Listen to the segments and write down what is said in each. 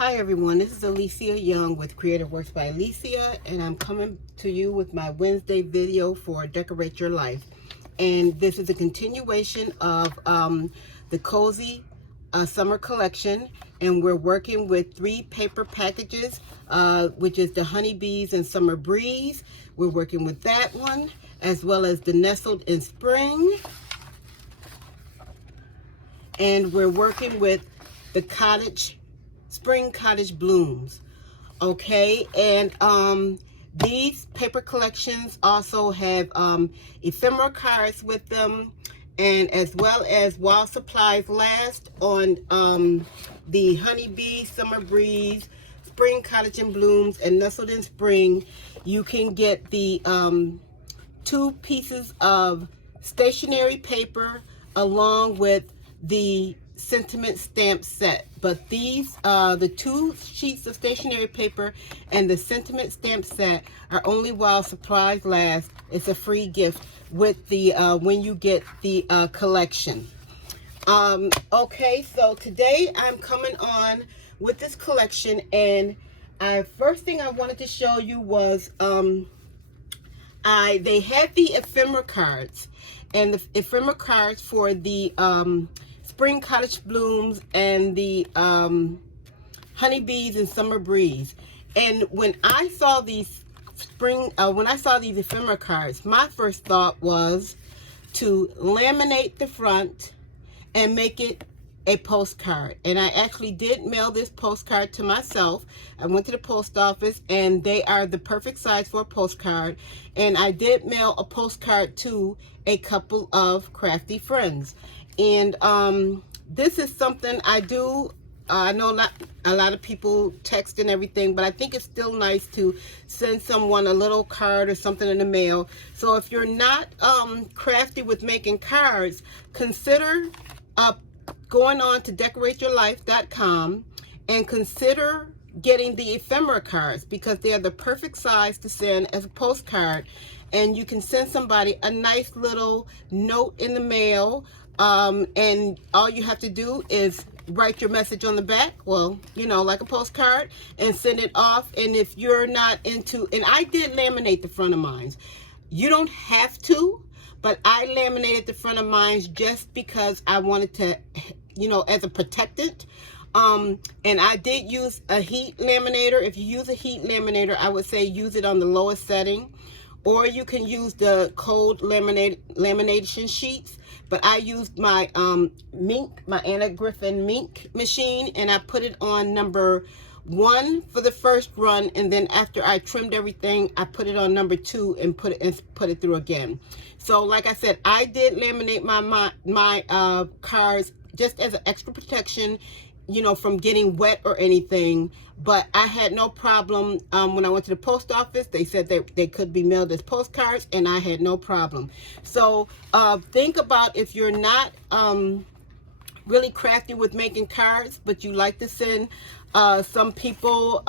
Hi everyone, this is Alicia Young with Creative Works by Alicia, and I'm coming to you with my Wednesday video for Decorate Your Life. And this is a continuation of the Cozy Summer Collection, and we're working with 3 paper packages, which is the Honeybees and Summer Breeze. We're working with that one, as well as the Nestled in Spring. And we're working with the Spring Cottage Blooms. Okay, and these paper collections also have ephemera cards with them, and as well as while supplies last on the Honeybee, Summer Breeze, Spring Cottage and Blooms, and Nestled in Spring. You can get the 2 pieces of stationery paper along with the sentiment stamp set. But these the 2 sheets of stationery paper and the sentiment stamp set are only while supplies last. It's a free gift with the when you get the collection. Okay, so today I'm coming on with this collection, and first thing I wanted to show you was they had the ephemera cards, and the ephemera cards for the Spring Cottage Blooms and the Honeybees and Summer Breeze. And when I saw these ephemera cards, my first thought was to laminate the front and make it a postcard. And I actually did mail this postcard to myself. I went to the post office, and they are the perfect size for a postcard. And I did mail a postcard to a couple of crafty friends. And this is something I do. I know not a lot of people text and everything, but I think it's still nice to send someone a little card or something in the mail. So if you're not crafty with making cards, consider going on to decorateyourlife.com and consider getting the ephemera cards, because they are the perfect size to send as a postcard. And you can send somebody a nice little note in the mail, and all you have to do is write your message on the back, well, you know, like a postcard, and send it off. And if you're not into, and I did laminate the front of mine. You don't have to, but I laminated the front of mine just because I wanted to, you know, as a protectant. And I did use a heat laminator. If you use a heat laminator, I would say use it on the lowest setting, or you can use the cold lamination sheets. But I used my my Anna Griffin mink machine, and I put it on number 1 for the first run, and then after I trimmed everything, I put it on number 2 and put it through again. So like I said, I did laminate my cards just as an extra protection, you know, from getting wet or anything. But I had no problem. When I went to the post office, they said they could be mailed as postcards, and I had no problem. So think about, if you're not really crafty with making cards, but you like to send some people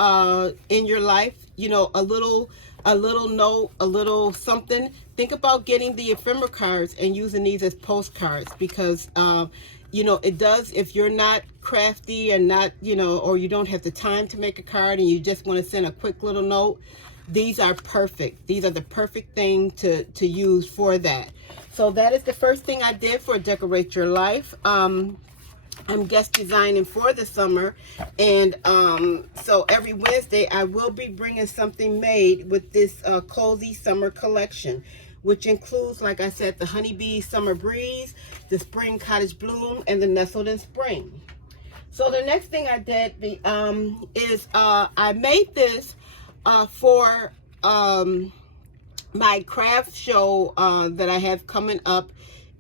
in your life, you know, a little note, a little something, think about getting the ephemera cards and using these as postcards, because you know, it does, if you're not crafty and not, you know, or you don't have the time to make a card and you just want to send a quick little note, these are perfect. These are the perfect thing to use for that. So that is the first thing I did for Decorate Your Life. I'm guest designing for the summer, and so every Wednesday I will be bringing something made with this cozy summer collection, which includes, like I said, the Honeybee Summer Breeze, the Spring Cottage Bloom, and the Nestled in Spring. So the next thing I did is I made this for my craft show that I have coming up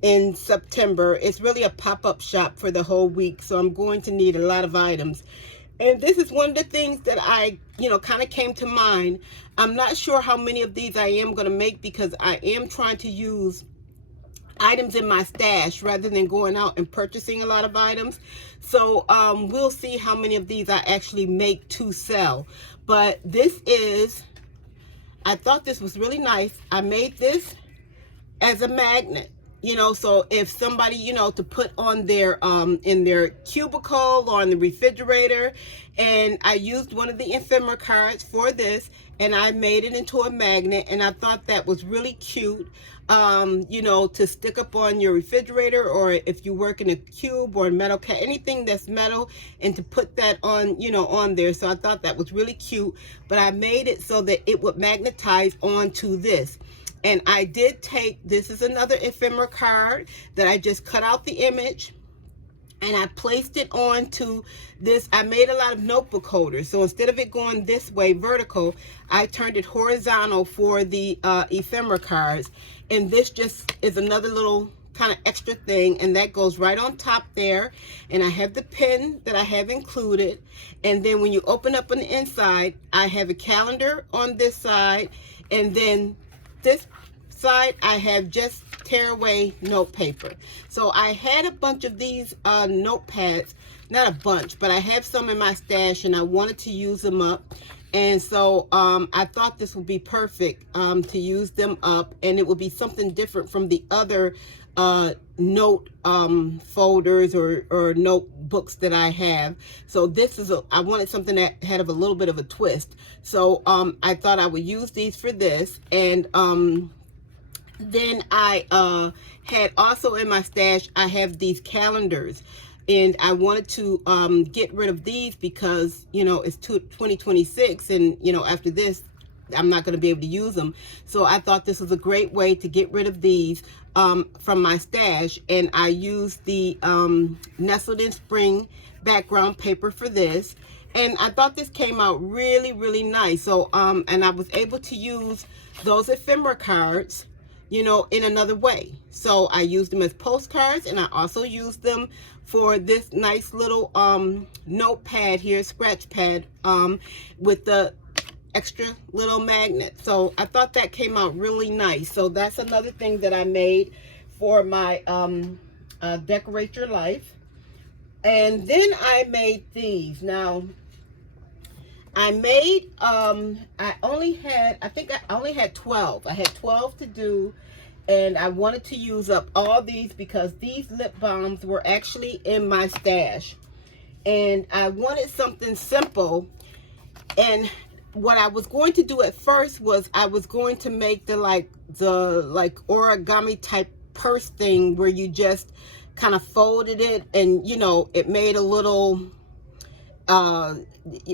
in September. It's really a pop-up shop for the whole week, so I'm going to need a lot of items. And this is one of the things that I, you know, kind of came to mind. I'm not sure how many of these I am going to make, because I am trying to use items in my stash rather than going out and purchasing a lot of items. So we'll see how many of these I actually make to sell. But this is, I thought this was really nice. I made this as a magnet. you know, so if somebody, you know, to put on their in their cubicle or in the refrigerator. And I used one of the ephemera cards for this, and I made it into a magnet, and I thought that was really cute, you know, to stick up on your refrigerator, or if you work in a cube or a metal anything that's metal, and to put that on, you know, on there. So I thought that was really cute, but I made it so that it would magnetize onto this. And I did take, this is another ephemera card that I just cut out the image, and I placed it onto this. I made a lot of notebook holders. So instead of it going this way, vertical, I turned it horizontal for the ephemera cards. And this just is another little kind of extra thing, and that goes right on top there. And I have the pen that I have included. And then when you open up on the inside, I have a calendar on this side, and then this side I have just tearaway note paper. So I had a bunch of these notepads, not a bunch, but I have some in my stash, and I wanted to use them up. And so I thought this would be perfect to use them up, and it would be something different from the other note folders or notebooks that I have. So this is I wanted something that had a little bit of a twist. So I thought I would use these for this. And then I had also in my stash, I have these calendars, and I wanted to get rid of these because, you know, it's 2026, and, you know, after this I'm not going to be able to use them. So I thought this was a great way to get rid of these from my stash. And I used the Nestled in Spring background paper for this, and I thought this came out really, really nice. So and I was able to use those ephemera cards, you know, in another way. So I used them as postcards, and I also used them for this nice little notepad here, scratch pad, with the extra little magnet. So I thought that came out really nice. So that's another thing that I made for my Decorate Your Life. And then I made these. Now I made I only had 12. I had 12 to do, and I wanted to use up all these because these lip balms were actually in my stash, and I wanted something simple. And what I was going to do at first was I was going to make the origami type purse thing where you just kind of folded it, and, you know, it made a little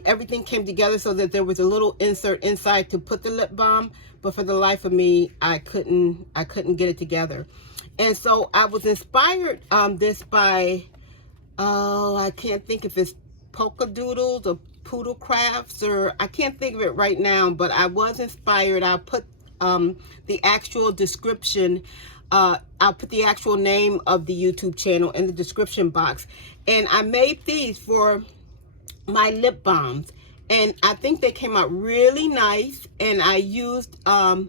everything came together so that there was a little insert inside to put the lip balm. But for the life of me, I couldn't get it together. And so I was inspired this by I can't think if it's Polka Doodles or Poodle Crafts, or I can't think of it right now, but I was inspired. I'll put the actual description, I'll put the actual name of the YouTube channel in the description box. And I made these for my lip balms, and I think they came out really nice. And I used I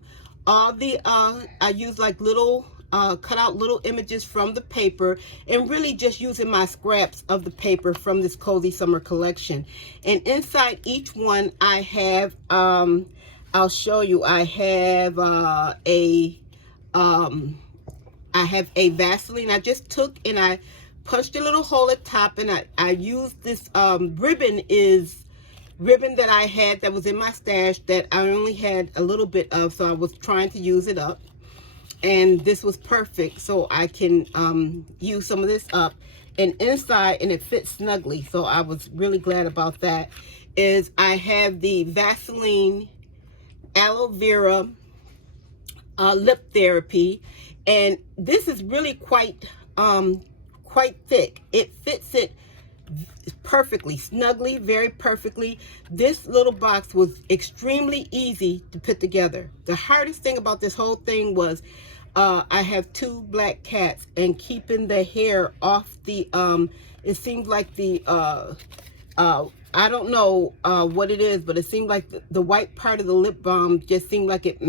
used like little cut out little images from the paper, and really just using my scraps of the paper from this Cozy Summer collection. And inside each one I have I'll show you, I have a Vaseline. I just took and I punched a little hole at top, and I used this ribbon that I had that was in my stash that I only had a little bit of, so I was trying to use it up. And this was perfect, so I can use some of this up. And inside, and it fits snugly, so I was really glad about that, is I have the Vaseline Aloe Vera Lip Therapy. And this is really quite thick. It fits it perfectly, snugly, very perfectly. This little box was extremely easy to put together. The hardest thing about this whole thing was I have 2 black cats, and keeping the hair off the it seemed like the I don't know what it is, but it seemed like the white part of the lip balm just seemed like it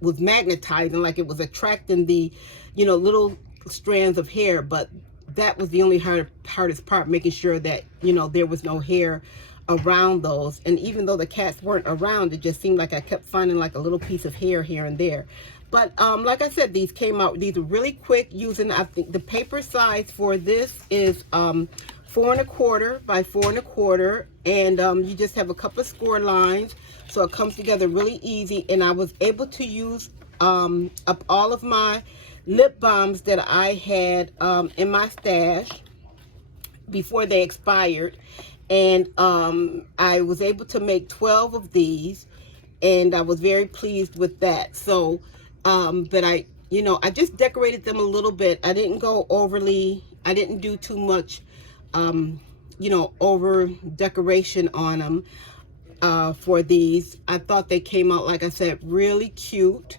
was magnetizing, like it was attracting the, you know, little strands of hair. But that was the only hardest part, making sure that, you know, there was no hair around those. And even though the cats weren't around, it just seemed like I kept finding like a little piece of hair here and there. But like I said, these came out, these are really quick using, I think the paper size for this is 4 1/4 by 4 1/4, and you just have a couple of score lines, so it comes together really easy. And I was able to use up all of my lip balms that I had in my stash before they expired, and I was able to make 12 of these, and I was very pleased with that. So but I just decorated them a little bit. I didn't go overly, I didn't do too much over decoration on them for these. I thought they came out, like I said, really cute.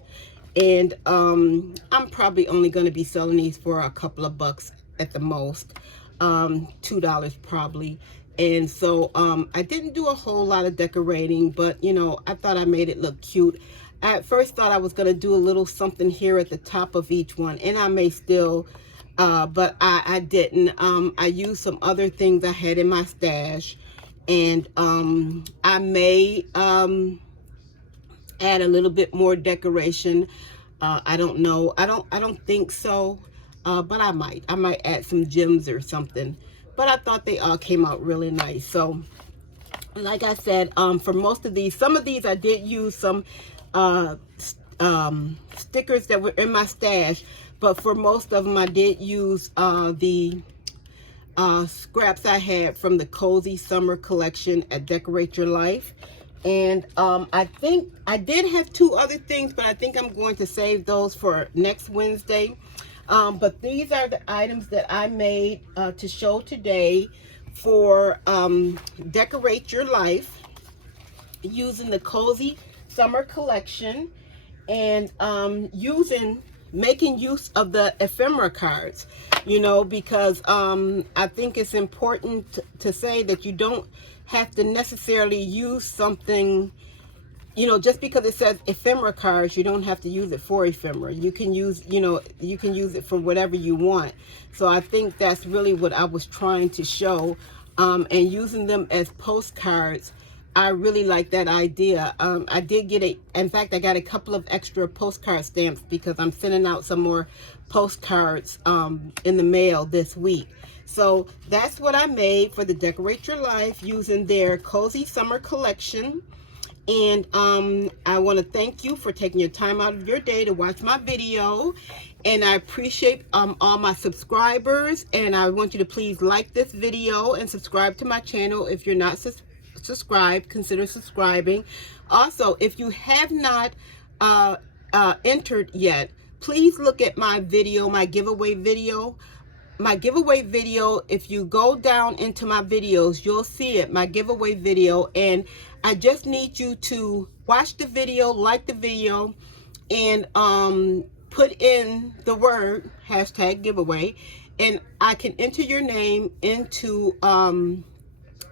And I'm probably only going to be selling these for a couple of bucks at the most, $2 probably. And so I didn't do a whole lot of decorating, but I thought I made it look cute. I at first thought I was going to do a little something here at the top of each one, and I may still, but I didn't. I used some other things I had in my stash, and I may add a little bit more decoration. I don't know. I don't think so, but I might add some gems or something. But I thought they all came out really nice. So like I said, for most of these, some of these I did use some stickers that were in my stash, but for most of them I did use the scraps I had from the Cozy Summer Collection at Decorate Your Life. And I think I did have 2 other things, but I think I'm going to save those for next Wednesday. But these are the items that I made to show today for Decorate Your Life using the Cozy Summer Collection, and making use of the ephemera cards, because I think it's important to say that you don't have to necessarily use something, just because it says ephemera cards, you don't have to use it for ephemera. You can use, you can use it for whatever you want. So I think that's really what I was trying to show, and using them as postcards. I really like that idea. I did get in fact, I got a couple of extra postcard stamps because I'm sending out some more postcards in the mail this week. So that's what I made for the Decorate Your Life using their Cozy Summer Collection. And I want to thank you for taking your time out of your day to watch my video. And I appreciate all my subscribers. And I want you to please like this video and subscribe to my channel. If you're not subscribed, consider subscribing. Also, if you have not entered yet, please look at my video, my giveaway video. My giveaway video, if you go down into my videos, you'll see it, my giveaway video. And I just need you to watch the video, like the video, and put in the word #giveaway, and I can enter your name into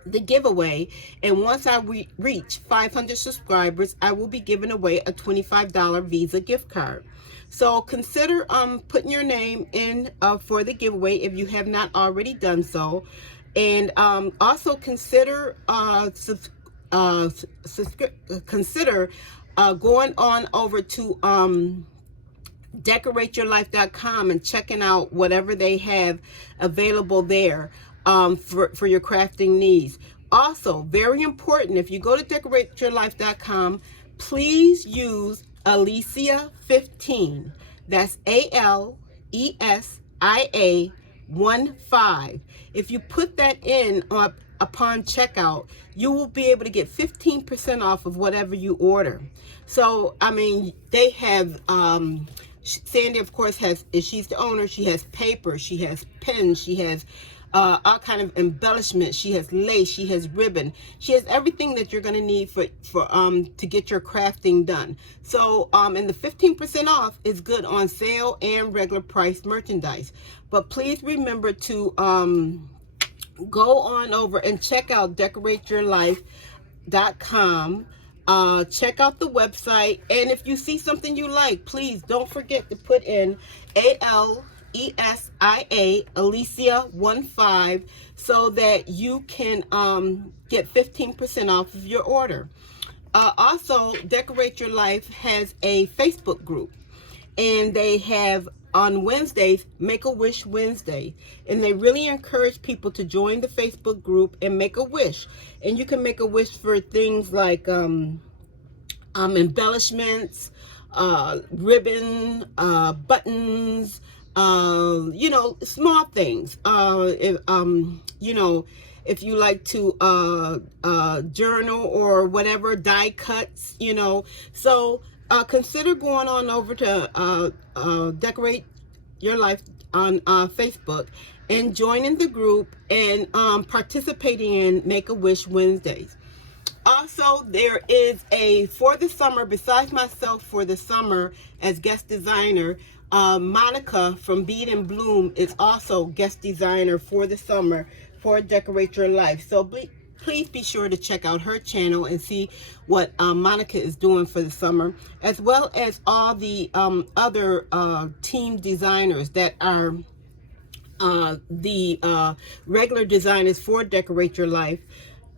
the giveaway. And once I reach 500 subscribers, I will be giving away a $25 Visa gift card. So consider putting your name in for the giveaway if you have not already done so. And also consider going on over to decorateyourlife.com and checking out whatever they have available there for your crafting needs. Also, very important, if you go to decorateyourlife.com, please use Alicia 15. That's ALESIA 15. If you put that in upon checkout, you will be able to get 15% off of whatever you order. So I mean, they have Sandi, of course, she's the owner. She has paper, she has pens, she has all kind of embellishments, she has lace, she has ribbon, she has everything that you're going to need for to get your crafting done. So and the 15% off is good on sale and regular price merchandise. But please remember to go on over and check out decorateyourlife.com. Check out the website, and if you see something you like, please don't forget to put in ALESIA Alicia 15 so that you can get 15% off of your order. Also, Decorate Your Life has a Facebook group, and they have on Wednesdays Make-A-Wish Wednesday, and they really encourage people to join the Facebook group and make a wish. And you can make a wish for things like embellishments, ribbon, buttons, you know, small things. You know, if you like to journal or whatever, die cuts, you know. So consider going on over to Decorate Your Life on Facebook and joining the group and participating in Make-A-Wish Wednesdays. Also, there is a, for the summer, besides myself for the summer as guest designer, Monica from Bead and Bloom is also guest designer for the summer for Decorate Your Life. So please be sure to check out her channel and see what Monica is doing for the summer, as well as all the other team designers that are the regular designers for Decorate Your Life.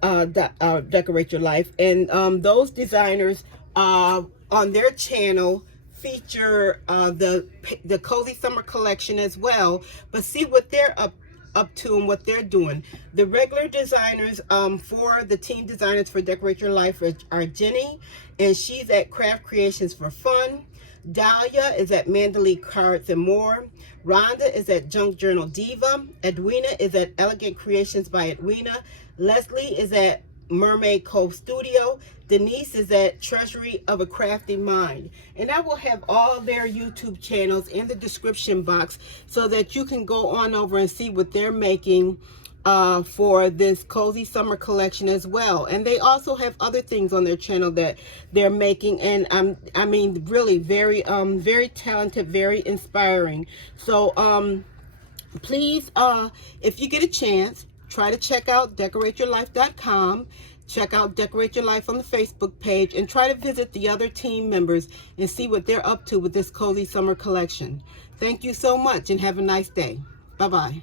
Decorate Your Life, and those designers on their channel feature the Cozy Summer Collection as well, but see what they're up to and what they're doing. The regular designers for the team designers for Decorate Your Life are Jennie, and she's at Craft Creations for Fun. Dalia is at Mandalay Cards and More. Rhonda is at Junk Journal Diva. Edwina is at Elegant Creations by Edwina. Leslie is at Mermaid Cove Studio. Denise is at Treasury of a Crafty Mind. And I will have all their YouTube channels in the description box so that you can go on over and see what they're making for this Cozy Summer Collection as well. And they also have other things on their channel that they're making, and I mean, really very very talented, very inspiring. So please, if you get a chance, try to check out decorateyourlife.com. Check out Decorate Your Life on the Facebook page, and try to visit the other team members and see what they're up to with this Cozy Summer Collection. Thank you so much, and have a nice day. Bye-bye.